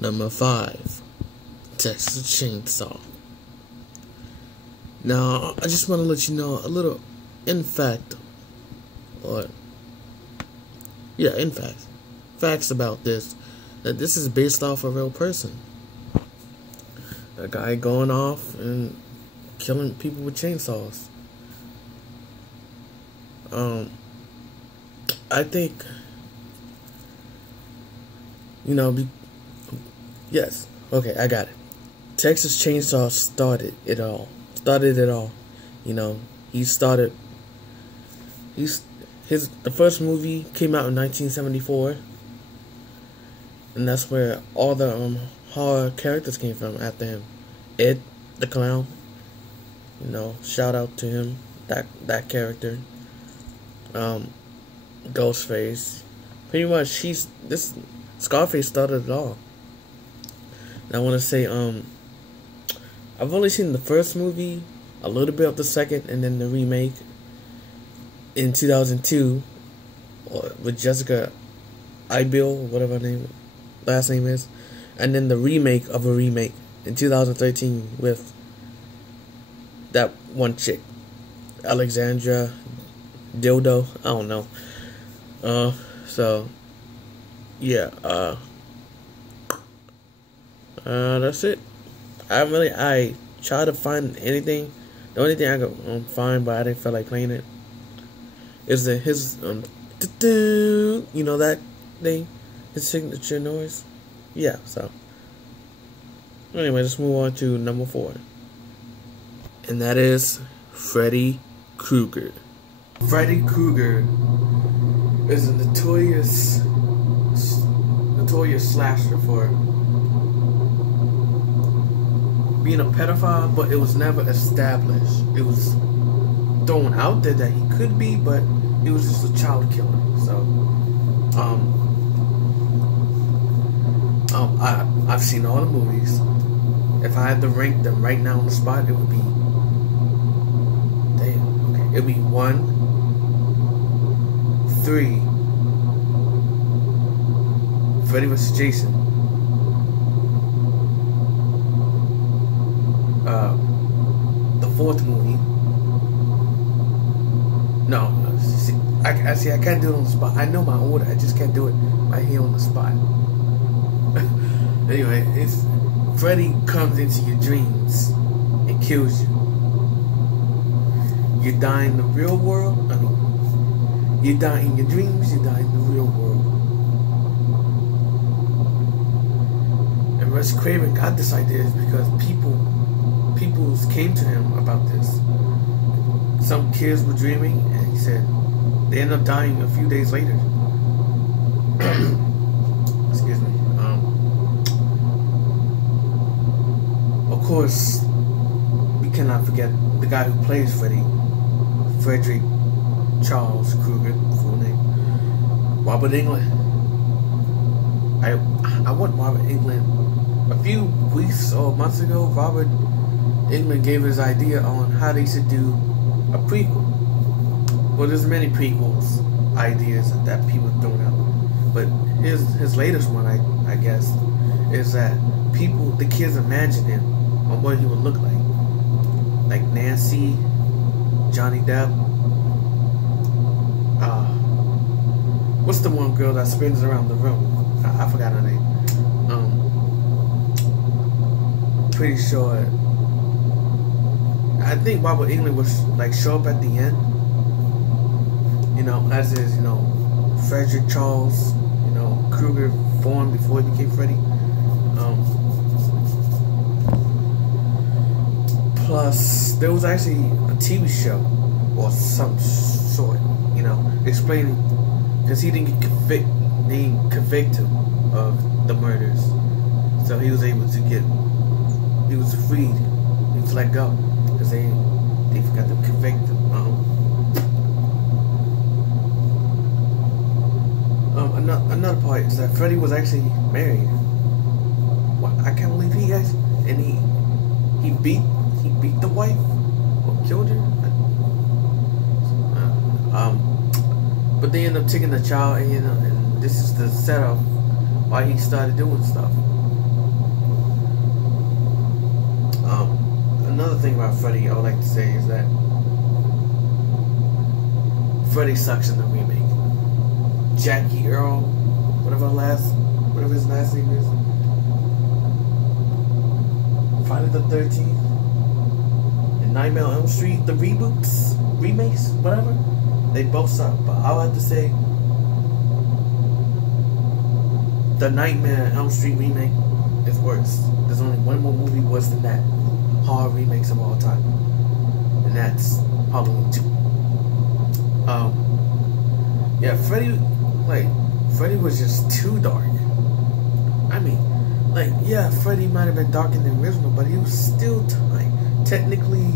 Number 5, Texas Chainsaw. Now, I just want to let you know a little facts about this. That this is based off a real person. A guy going off and killing people with chainsaws. I think, yes, okay, I got it. Texas Chainsaw started it all. The first movie came out in 1974, and that's where all the horror characters came from after him. Ed the Clown, shout out to him, that character. Ghostface, pretty much this Scarface started it all. And I want to say, I've only seen the first movie, a little bit of the second, and then the remake in 2002 with Jessica Biel, whatever her last name is, and then the remake of a remake in 2013 with that one chick, Alexandra Dildo, I don't know. That's it. I tried to find anything. The only thing I could find, but I didn't feel like playing it, is his that thing, his signature noise. Yeah. So anyway, let's move on to number 4, and that is Freddy Krueger. Freddy Krueger is a notorious slasher for being a pedophile, but it was never established. It was thrown out there that he could be, but he was just a child killer. So, I've seen all the movies. If I had to rank them right now on the spot, it would be, it'd be 1, 3, Freddy vs. Jason. The 4th movie. No, I can't do it on the spot. I know my order. I just can't do it right here on the spot. Anyway, it's Freddy comes into your dreams and kills you. You die in the real world. You die in your dreams. You die in the real world. And Wes Craven got this idea because people came to him about this. Some kids were dreaming, and he said they ended up dying a few days later. Excuse me. Of course, we cannot forget the guy who plays Freddy, Frederick Charles Krueger, full name, Robert Englund. I want Robert Englund. A few weeks or months ago, Robert Englund gave his idea on how they should do a prequel. Well, there's many prequels ideas that people are throwing out, but his latest one, I guess, is that the kids imagine him on what he would look like Nancy, Johnny Depp. What's the one girl that spins around the room? I forgot her name. Pretty sure. I think Robert Englund was show up at the end. As is, Frederick Charles, Krueger formed before he became Freddy. Plus, there was actually a TV show or some sort, explaining, because he didn't convict him of the murders, so he was able to he was freed, he was let go, because they forgot to convict him. Another part is that Freddy was actually married. I can't believe he beat the wife or killed her. But they end up taking the child, and this is the setup why he started doing stuff. Another thing about Freddy I would like to say is that Freddy sucks in the remake. Jackie Earl, whatever his last name is. Friday the 13th. And Nightmare on Elm Street, the reboots, remakes, whatever. They both suck. But I would have to say the Nightmare on Elm Street remake is worse. There's only one more movie worse than that. Horror remakes of all time. And that's Halloween 2. Yeah, Freddy was just too dark. I mean, yeah, Freddy might have been darker than the original, but he was still technically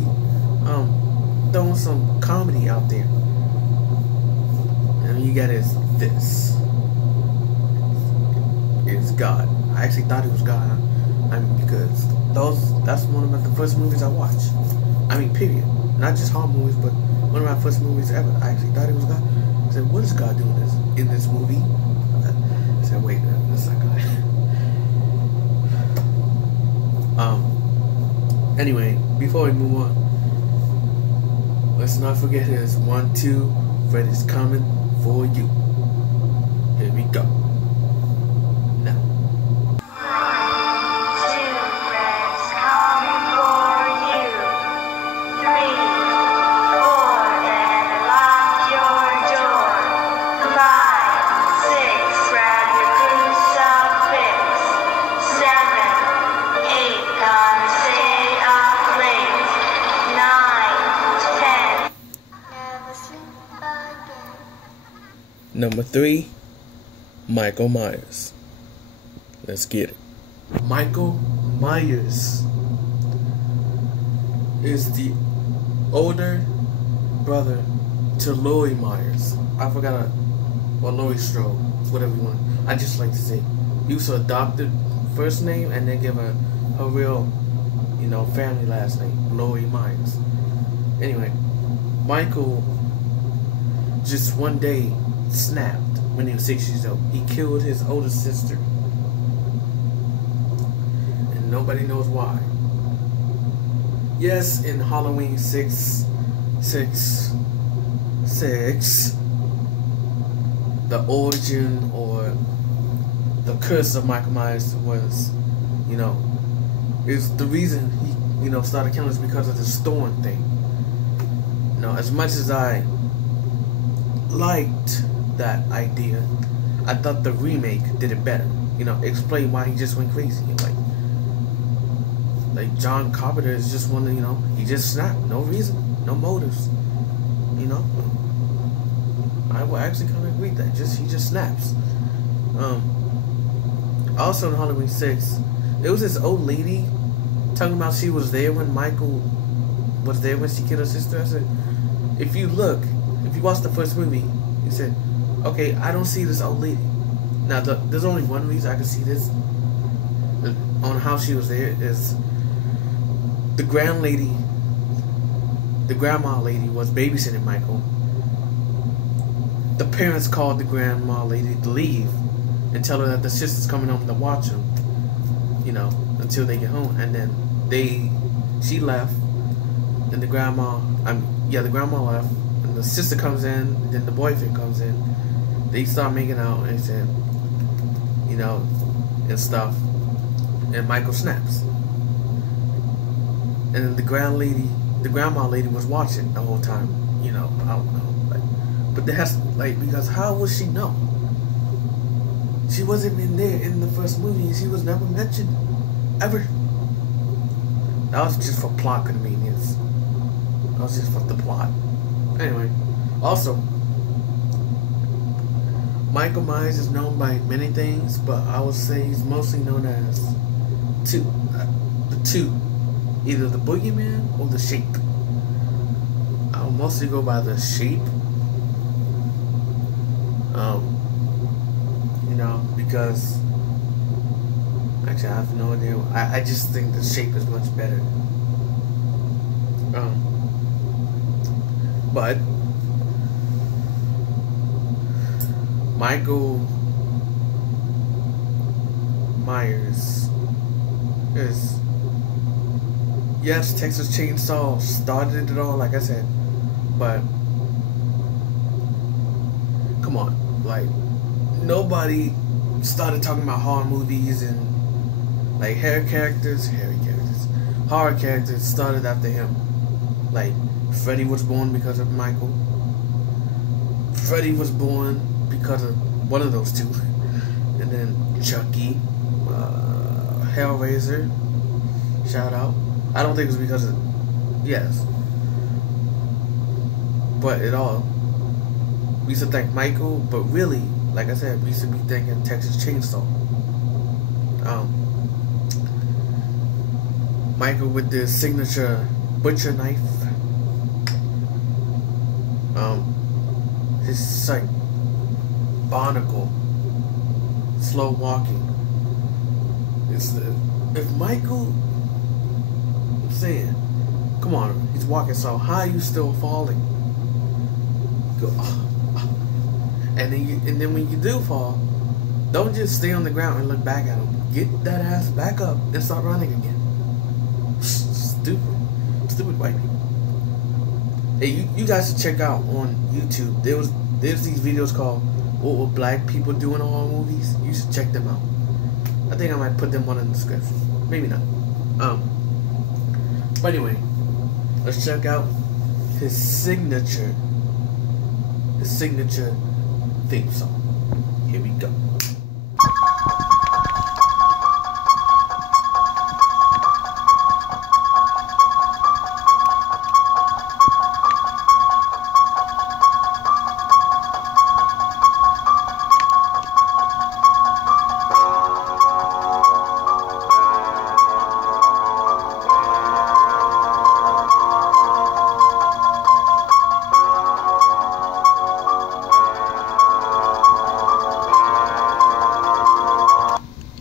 throwing some comedy out there. And you got this. It's God. I actually thought it was God. I mean, because that's one of the first movies I watched. I mean, period. Not just horror movies, but one of my first movies ever. I actually thought it was God. I said, what is God doing in this movie? I said, wait, that's not God. Anyway, before we move on, let's not forget his 1, 2, Freddy's coming for you. Here we go. Now. 1, 2, Freddy's coming for you. 3, 4, then lock your door. 5, 6, grab your crucifix. 7, 8, gonna stay up late. 9, 10. Never sleep again. Number 3, Michael Myers. Let's get it. Michael Myers is the older brother to Laurie Myers. I forgot Laurie Strode, whatever you want. I just like to say he was adopted first name and then give her real, family last name, Laurie Myers. Anyway, Michael just one day snapped when he was 6 years old. He killed his older sister. And nobody knows why. Yes, in Halloween 6, the origin or the curse of Michael Myers was, is the reason he, started killing us because of the storm thing. As much as I liked that idea, I thought the remake did it better. Explain why he just went crazy. Like John Carpenter is just one of, he just snapped. No reason, no motives. I will actually kind of agree with that. He just snaps. Also in Halloween 6, there was this old lady talking about she was there when Michael was there when she killed her sister. I said, if you watch the first movie, he said, okay, I don't see this old lady. Now, there's only one reason I can see this on how she was there is the grandma lady was babysitting Michael. The parents called the grandma lady to leave and tell her that the sister's coming home to watch him, until they get home. And then she left, and the grandma left, and the sister comes in, and then the boyfriend comes in. They start making out and said, and stuff, and Michael snaps. And then the grandma lady was watching the whole time, I don't know, but there has, because how would she know? She wasn't in there in the first movie. She was never mentioned, ever. That was just for plot convenience. That was just for the plot. Anyway, also, Michael Myers is known by many things, but I would say he's mostly known as the two. Either the boogeyman or the shape. I'll mostly go by the shape. Because actually I have no idea. I just think the shape is much better. But Michael Myers is yes, Texas Chainsaw started it all, like I said, but come on, like nobody started talking about horror movies and like horror characters started after him. Like Freddy was born because of Michael. Freddy was born because of one of those two, and then Chucky, Hellraiser. Shout out. I don't think it was because of yes, but it all. We used to thank Michael, but really, like I said, we used to be thanking Texas Chainsaw. Michael with the signature butcher knife. His sight, barnacle, slow walking. If Michael, I'm saying, come on, he's walking so high, you still falling. Go, and then when you do fall, don't just stay on the ground and look back at him. Get that ass back up and start running again. Stupid white people. Hey, you guys should check out on YouTube. There's these videos called "What Would Black People Do in Horror Movies." You should check them out. I think I might put them on in the description. Maybe not. But anyway, let's check out his signature theme song. Here we go.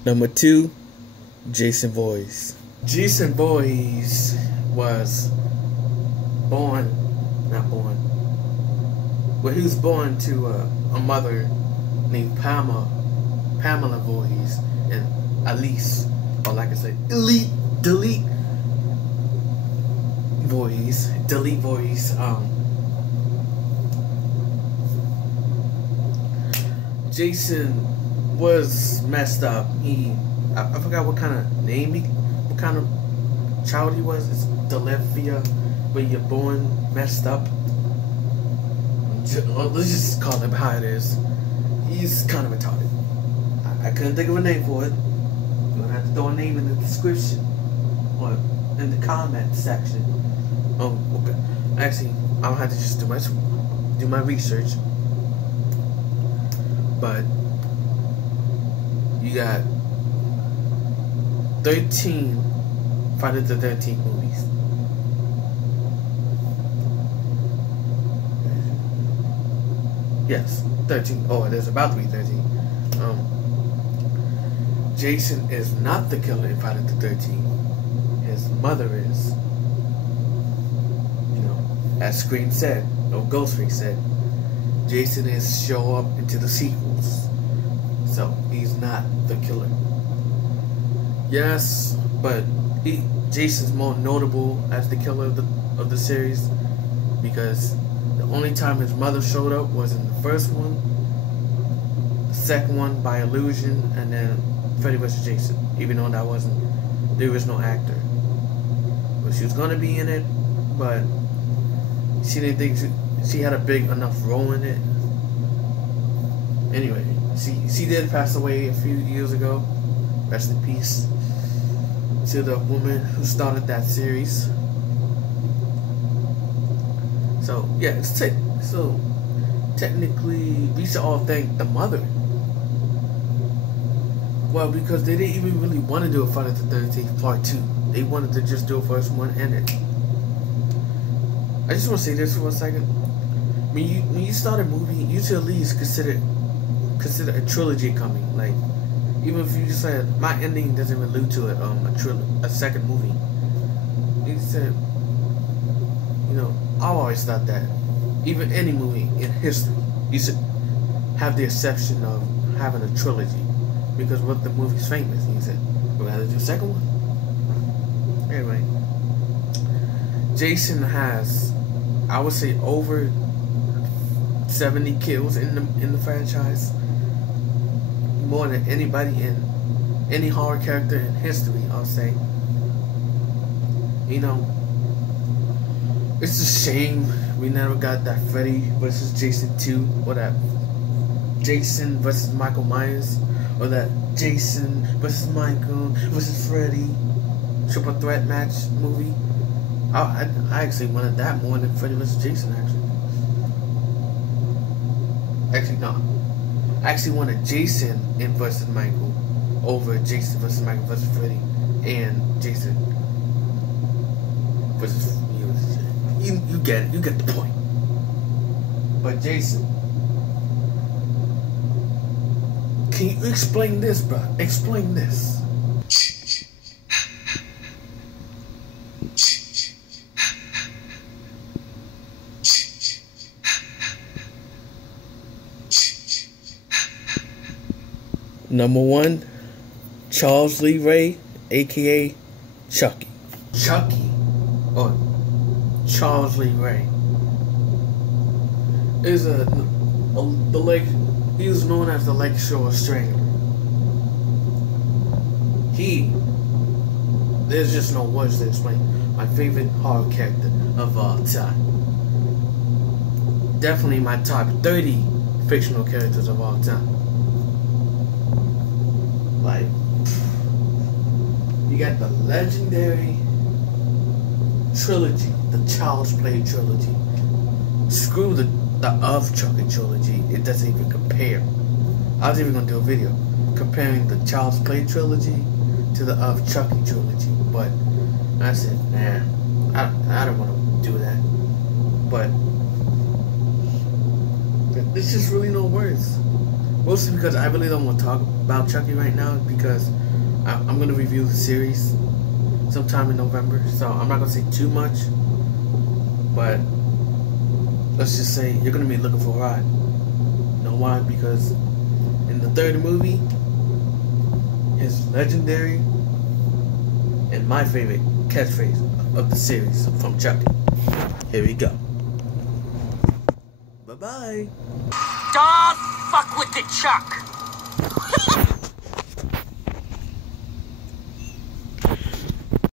Number 2, Jason Voorhees. Jason Voorhees was he was born to a mother named Pamela Voorhees, and Elise, or like I said, Delete Voorhees. Jason was messed up. I forgot what kind of child he was. It's dyslexia, when you're born messed up. Let's just call it how it is. He's kind of retarded. I couldn't think of a name for it. You're gonna have to throw a name in the description or in the comment section. Oh, okay. Actually, I'll have to just do my research. But you got 13 Friday the 13th movies. Yes, 13. Oh, there's about to be 13. Jason is not the killer in Friday the 13th. His mother is. You know, as Scream said, or Ghostface said, Jason is show up into the sequels. So, he's not the killer. Yes, but Jason's more notable as the killer of the series because the only time his mother showed up was in the first one, the second one by illusion, and then Freddy vs. Jason, even though that wasn't the original actor. But she was going to be in it, but she didn't think she had a big enough role in it. Anyway, she did pass away a few years ago. Rest in peace to the woman who started that series. So yeah, so technically we should all thank the mother. Well, because they didn't even really want to do a Friday the 13th Part 2. They wanted to just do a first one and it. I just want to say this for a second. When you start a movie, you should at least consider a trilogy coming. Like, even if you just said my ending doesn't allude to it, a second movie. You said, you know, I always thought that even any movie in history, you should have the exception of having a trilogy, because what the movie's famous. And you said, we're gonna do a second one. Anyway, Jason has, I would say, over 70 kills in the franchise, more than anybody in any horror character in history. I'll say. You know, it's a shame we never got that Freddy versus Jason 2, or that Jason versus Michael Myers, or that Jason versus Michael versus Freddy triple threat match movie. I actually wanted that more than Freddy vs. Jason, actually no. I actually wanted Jason in versus Michael over Jason versus Michael versus Freddy and Jason versus you get it, you get the point. But Jason, can you explain this, bro? Explain this. Number 1, Charles Lee Ray, aka Chucky. Chucky, or Charles Lee Ray, is he was known as the Lakeshore Strangler. There's just no words to explain. My favorite horror character of all time. Definitely my top 30 fictional characters of all time. Like, you got the legendary trilogy, the Child's Play trilogy. Screw the Of Chucky trilogy. It doesn't even compare. I was even gonna do a video comparing the Child's Play trilogy to the Of Chucky trilogy, but I said, nah, I don't want to do that. But there's just really no words. Mostly because I really don't want to talk about Chucky right now, because I'm going to review the series sometime in November, so I'm not going to say too much, but let's just say you're going to be looking for a ride. You know why? Because in the third movie, his legendary and my favorite catchphrase of the series from Chucky. Here we go. Bye-bye. Don't fuck with the Chuck.